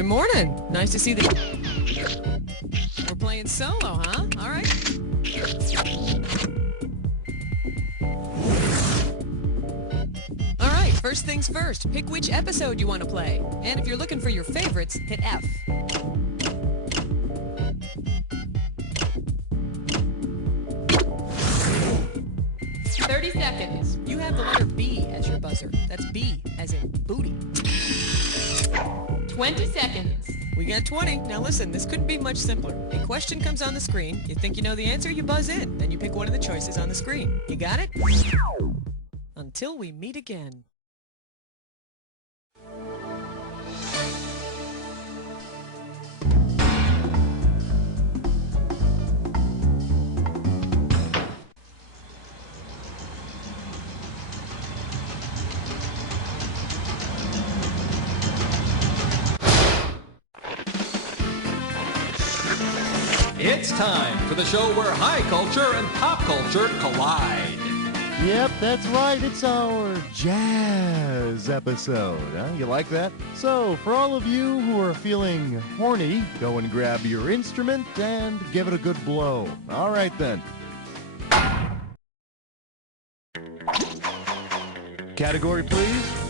Good morning. Nice to see the... We're playing solo, huh? All right. All right, first things first. Pick which episode you want to play. And if you're looking for your favorites, hit F. 30 seconds. You have the letter B as your buzzer. That's B as in booty. 20 seconds. We got 20. Now listen, this couldn't be much simpler. A question comes on the screen. You think you know the answer, you buzz in. Then you pick one of the choices on the screen. You got it? Until we meet again. It's time for the show where high culture and pop culture collide. Yep, that's right. It's our jazz episode. Huh? You like that? So, for all of you who are feeling horny, go and grab your instrument and give it a good blow. All right, then. Category, please.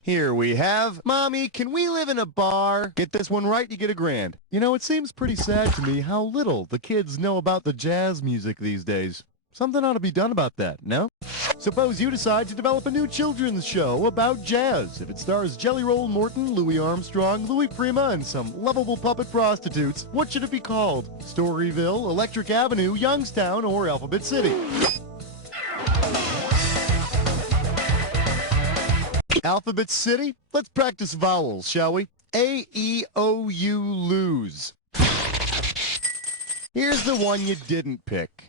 Here we have, Mommy, can we live in a bar? Get this one right, you get $1,000. You know, it seems pretty sad to me how little the kids know about the jazz music these days. Something ought to be done about that, no? Suppose you decide to develop a new children's show about jazz. If it stars Jelly Roll Morton, Louis Armstrong, Louis Prima, and some lovable puppet prostitutes, what should it be called? Storyville, Electric Avenue, Youngstown, or Alphabet City? Alphabet City? Let's practice vowels, shall we? A, E, O, U, lose. Here's the one you didn't pick.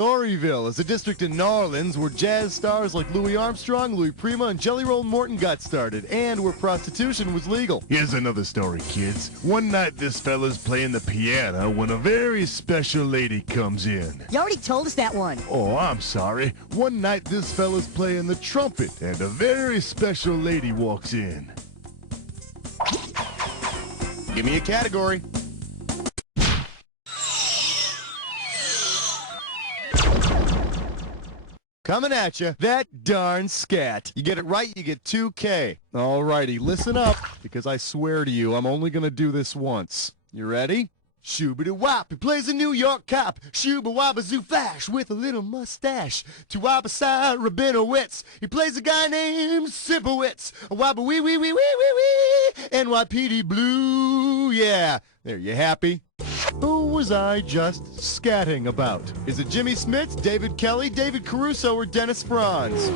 Storyville is a district in New Orleans where jazz stars like Louis Armstrong, Louis Prima, and Jelly Roll Morton got started, and where prostitution was legal. Here's another story, kids. One night this fella's playing the piano when a very special lady comes in. You already told us that one. Oh, I'm sorry. One night this fella's playing the trumpet, and a very special lady walks in. Give me a category. Coming at you, that darn scat. You get it right, you get $2K. Alrighty, listen up, because I swear to you, I'm only gonna do this once. You ready? Shooby-doo-wop, he plays a New York cop. Shooba-wabba-zoo flash with a little mustache. To-wabba-side Rabinowitz, he plays a guy named Sipowitz. Wabba-wee-wee-wee-wee-wee-wee, NYPD Blue, yeah. There, you happy? Who was I just scatting about? Is it Jimmy Smits, David Kelly, David Caruso, or Dennis Franz?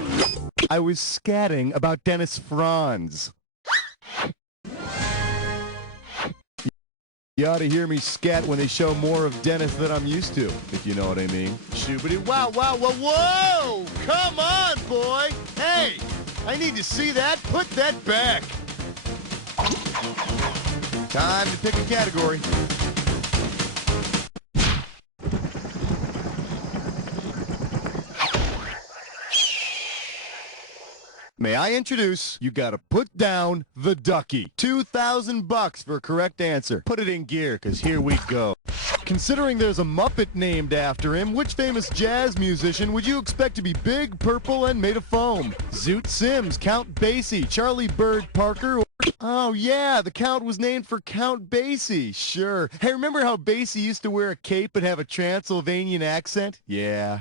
I was scatting about Dennis Franz. You ought to hear me scat when they show more of Dennis than I'm used to, if you know what I mean. Shoobity wow wow whoa whoa! Come on, boy! Hey! I need to see that. Put that back. Time to pick a category. May I introduce, you gotta put down the ducky. $2,000 for a correct answer. Put it in gear, cause here we go. Considering there's a Muppet named after him, which famous jazz musician would you expect to be big, purple, and made of foam? Zoot Sims, Count Basie, Charlie Bird Parker, or... Oh yeah, the Count was named for Count Basie, sure. Hey, remember how Basie used to wear a cape and have a Transylvanian accent? Yeah.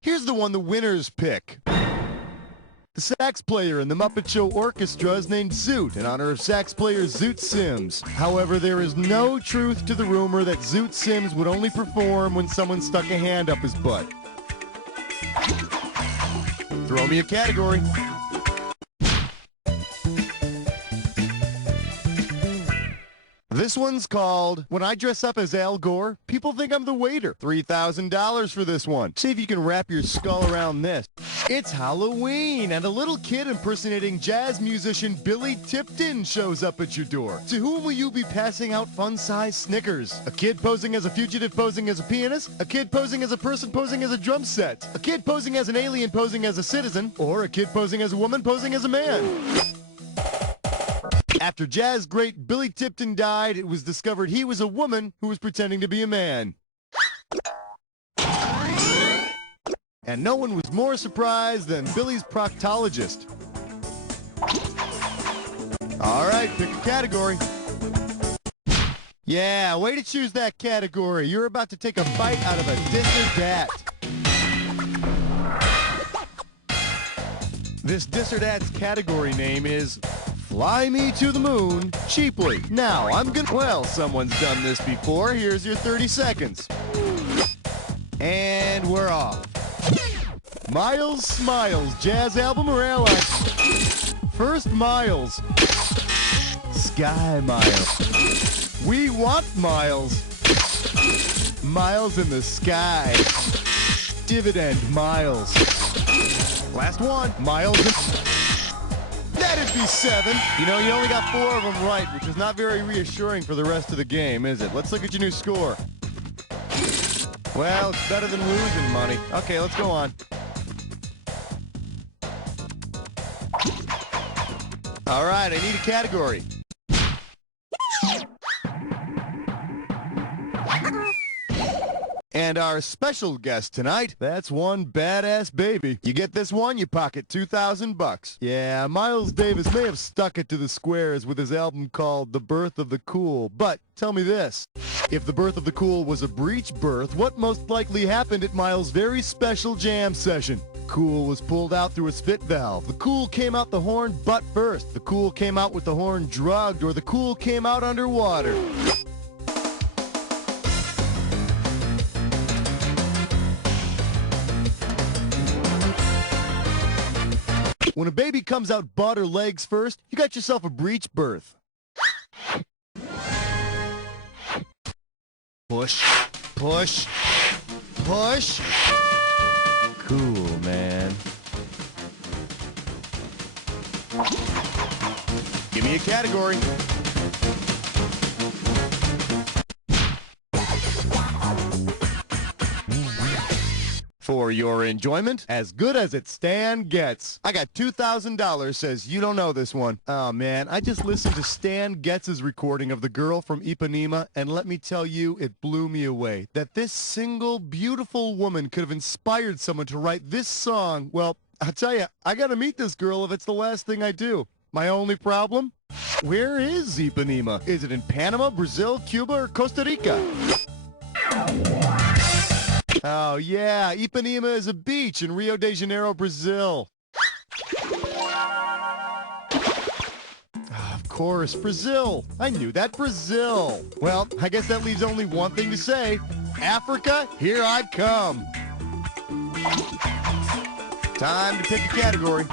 Here's the one the winners pick. The sax player in the Muppet Show Orchestra is named Zoot in honor of sax player Zoot Sims. However, there is no truth to the rumor that Zoot Sims would only perform when someone stuck a hand up his butt. Throw me a category. This one's called, When I Dress Up as Al Gore, People Think I'm the Waiter. $3,000 for this one. See if you can wrap your skull around this. It's Halloween, and a little kid impersonating jazz musician Billy Tipton shows up at your door. To whom will you be passing out fun-sized Snickers? A kid posing as a fugitive posing as a pianist? A kid posing as a person posing as a drum set? A kid posing as an alien posing as a citizen? Or a kid posing as a woman posing as a man? After jazz great Billy Tipton died, it was discovered he was a woman who was pretending to be a man. And no one was more surprised than Billy's proctologist. All right, pick a category. Yeah, way to choose that category. You're about to take a bite out of a this or that. This this or that's category name is Fly Me to the Moon Cheaply. Now, well, someone's done this before. Here's your 30 seconds. And we're off. Miles Smiles, jazz album or ally? First Miles. Sky Miles. We want Miles. Miles in the sky. Dividend Miles. Last one. Miles in... That'd be 7. You know, you only got 4 of them right, which is not very reassuring for the rest of the game, is it? Let's look at your new score. Well, it's better than losing money. Okay, let's go on. All right, I need a category. And our special guest tonight, that's one badass baby. You get this one, you pocket 2,000 bucks. Yeah, Miles Davis may have stuck it to the squares with his album called The Birth of the Cool, but tell me this. If The Birth of the Cool was a breech birth, what most likely happened at Miles' very special jam session? Cool was pulled out through a spit valve. The Cool came out the horn butt first. The Cool came out with the horn drugged, or the Cool came out underwater. When a baby comes out butt or legs first, you got yourself a breech birth. Push, push, push. Cool, man. Give me a category. For your enjoyment, as good as it Stan gets. I got $2,000, says you don't know this one. Oh man, I just listened to Stan Getz's recording of The Girl from Ipanema, and let me tell you, it blew me away. That this single, beautiful woman could have inspired someone to write this song. Well, I'll tell you, I gotta meet this girl if it's the last thing I do. My only problem? Where is Ipanema? Is it in Panama, Brazil, Cuba, or Costa Rica? Oh, yeah, Ipanema is a beach in Rio de Janeiro, Brazil. Of course, Brazil. I knew that, Brazil. Well, I guess that leaves only one thing to say. Africa, here I come. Time to pick a category.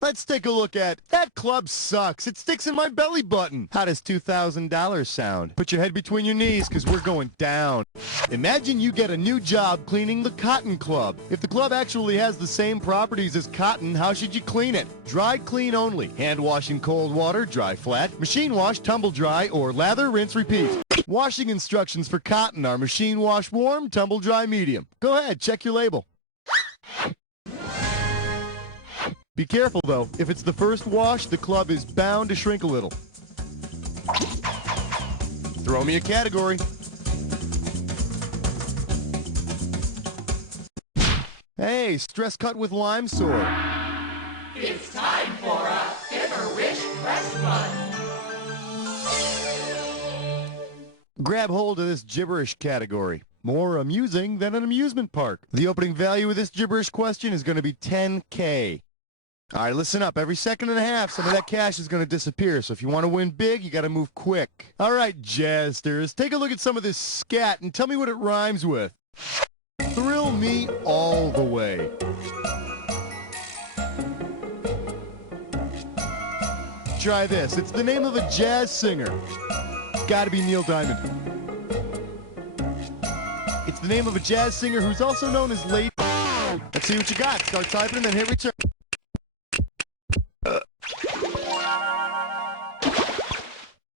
Let's take a look at That Club Sucks. It sticks in my belly button. How does $2,000 sound? Put your head between your knees because we're going down. Imagine you get a new job cleaning the Cotton Club. If the club actually has the same properties as cotton, how should you clean it? Dry clean only. Hand wash in cold water, dry flat. Machine wash, tumble dry, or lather, rinse, repeat. Washing instructions for cotton are machine wash warm, tumble dry medium. Go ahead, check your label. Be careful, though. If it's the first wash, the club is bound to shrink a little. Throw me a category. Hey, stress cut with lime sore. It's time for a Gibberish Press Run. Grab hold of this gibberish category. More amusing than an amusement park. The opening value of this gibberish question is going to be $10K. All right, listen up. Every second and a half, some of that cash is going to disappear. So if you want to win big, you got to move quick. All right, jazzsters, take a look at some of this scat and tell me what it rhymes with. Thrill me all the way. Try this. It's the name of a jazz singer. gotta be Neil Diamond. It's the name of a jazz singer who's also known as Lady. Let's see what you got. Start typing and then hit return.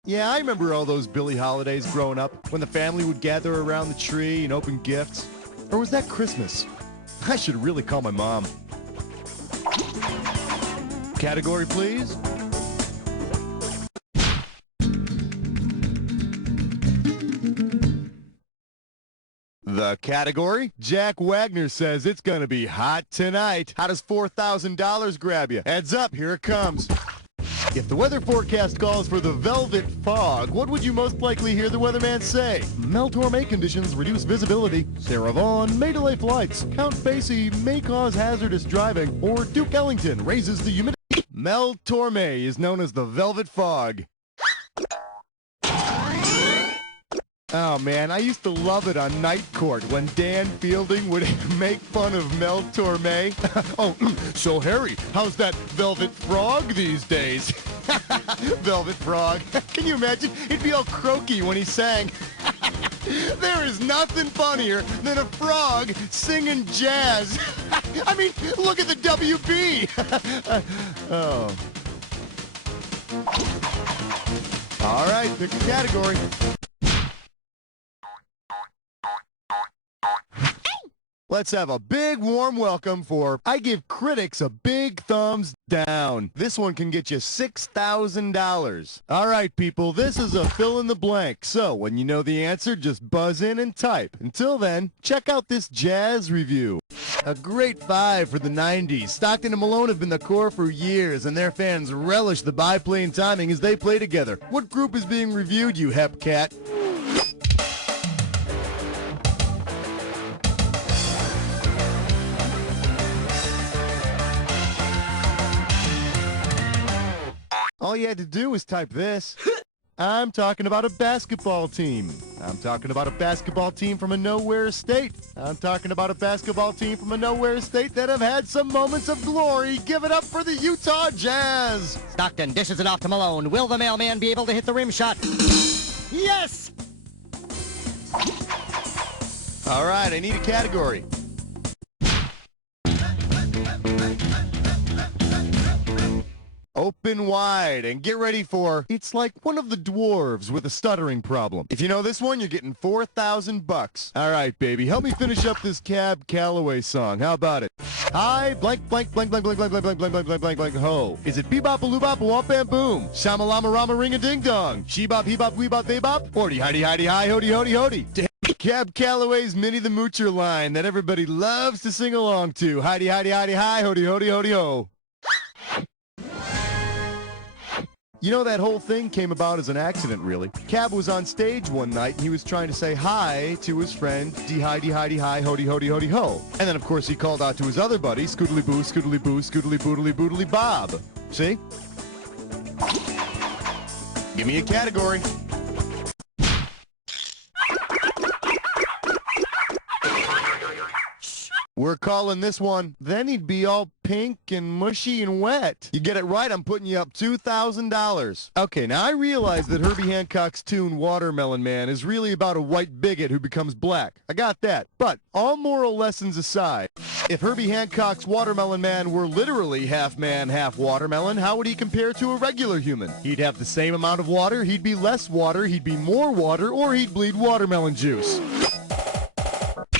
Yeah, I remember all those Billie holidays growing up when the family would gather around the tree and open gifts. Or was that Christmas? I should really call my mom. Category, please. The category? Jack Wagner says it's gonna be hot tonight. How does $4,000 grab you? Heads up, here it comes. If the weather forecast calls for the velvet fog, what would you most likely hear the weatherman say? Mel Torme conditions reduce visibility. Sarah Vaughan may delay flights. Count Basie may cause hazardous driving. Or Duke Ellington raises the humidity. Mel Torme is known as the velvet fog. Oh man, I used to love it on Night Court when Dan Fielding would make fun of Mel Torme. Oh, so Harry, how's that velvet frog these days? Velvet frog. Can you imagine? He'd be all croaky when he sang. There is nothing funnier than a frog singing jazz. I mean, look at the WB. Oh. All right, pick a category. Let's have a big warm welcome for I Give Critics a Big Thumbs Down. This one can get you $6,000. All right, people, this is a fill in the blank. So when you know the answer, just buzz in and type. Until then, check out this jazz review. A great 5 for the 90s. Stockton and Malone have been the core for years, and their fans relish the biplane timing as they play together. What group is being reviewed, you hep cat? All you had to do was type this. I'm talking about a basketball team. I'm talking about a basketball team from a nowhere state. I'm talking about a basketball team from a nowhere state that have had some moments of glory. Give it up for the Utah Jazz. Stockton dishes it off to Malone. Will the mailman be able to hit the rim shot? Yes! All right, I need a category. Open wide and get ready for It's Like One of the Dwarves with a Stuttering Problem. If you know this one, you're getting $4,000. All right, baby, help me finish up this Cab Calloway song. How about it? Hi, blank, blank, blank, blank, blank, blank, blank, blank, blank, blank, blank, blank, blank, ho. Is it bebop, a loobop, a womp, bam, boom? Shamalama, rama, ring a ding dong. She-bop, he-bop, we-bop, they-bop. Horty, hidey, hidey, hi, hody, hody, hody. Cab Calloway's Minnie the Moocher line that everybody loves to sing along to. Hidey, hidey, hidey, hi, hody, hody, hody, ho. You know, that whole thing came about as an accident, really. Cab was on stage one night, and he was trying to say hi to his friend, dee-hi-dee-hi-dee-hi, hody-hody-hody-ho. And then, of course, he called out to his other buddy, scoodly-boo, scoodly-boo, scoodly-boodly-boodly Bob. See? Give me a category. We're calling this one, Then He'd Be All Pink and Mushy and Wet. You get it right, I'm putting you up $2,000. Okay, now I realize that Herbie Hancock's tune Watermelon Man is really about a white bigot who becomes black. I got that. But all moral lessons aside, if Herbie Hancock's Watermelon Man were literally half man, half watermelon, how would he compare to a regular human? He'd have the same amount of water, he'd be less water, he'd be more water, or he'd bleed watermelon juice.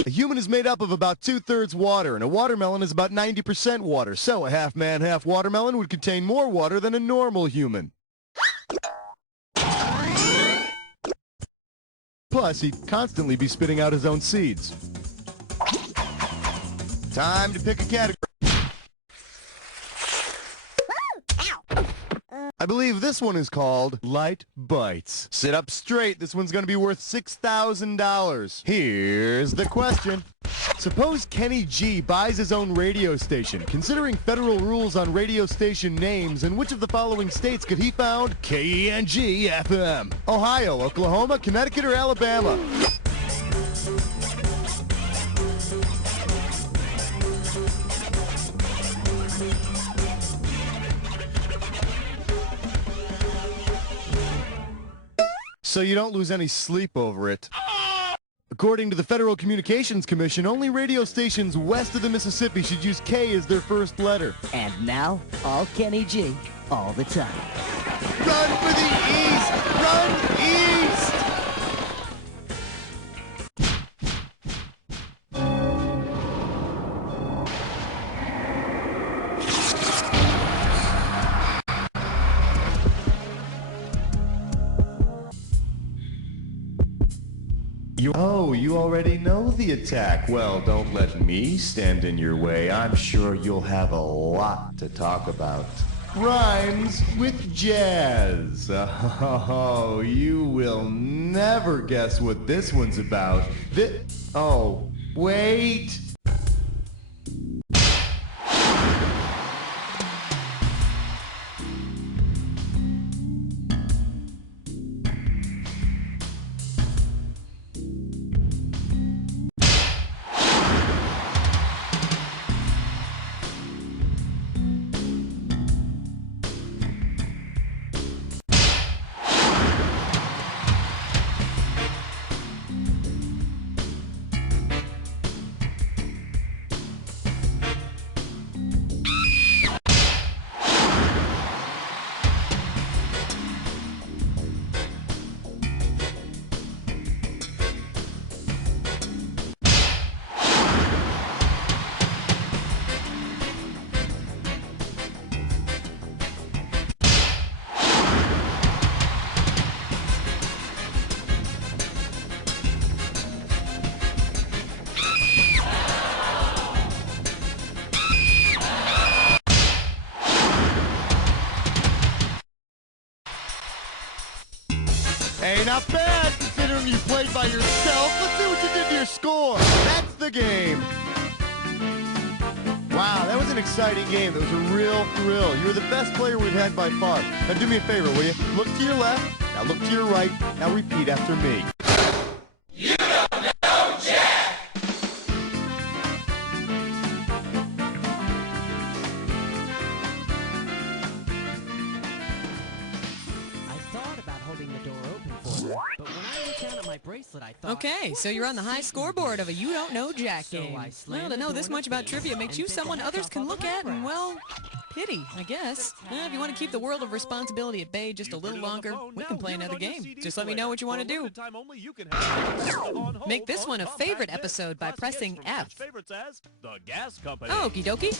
A human is made up of about 2/3 water, and a watermelon is about 90% water. So a half man, half watermelon would contain more water than a normal human. Plus, he'd constantly be spitting out his own seeds. Time to pick a category. I believe this one is called Light Bites. Sit up straight. This one's going to be worth $6,000. Here's the question. Suppose Kenny G buys his own radio station. Considering federal rules on radio station names, in which of the following states could he found KENG FM? Ohio, Oklahoma, Connecticut, or Alabama? so you don't lose any sleep over it. According to the Federal Communications Commission, only radio stations west of the Mississippi should use K as their first letter. And now, all Kenny G, all the time. Run for the East! Run East! You already know the attack. Well, don't let me stand in your way. I'm sure you'll have a lot to talk about. Rhymes with jazz. Oh, you will never guess what this one's about. Oh, wait. Hey, not bad, considering you played by yourself. Let's see what you did to your score. That's the game. Wow, that was an exciting game. That was a real thrill. You were the best player we've had by far. Now do me a favor, will you? Look to your left, now look to your right, now repeat after me. You don't know Jack! I thought about holding the door open for her, but when I looked down at my bracelet, I thought... Okay, so you're on the high scoreboard of a You Don't Know Jack game. Well, to know this much about trivia makes you someone others can look at and, well, pity, I guess. If you want to keep the world of responsibility at bay just a little longer, we can play another game. Just let me know what you want to do. Make this one a favorite episode by pressing F. Okie dokie.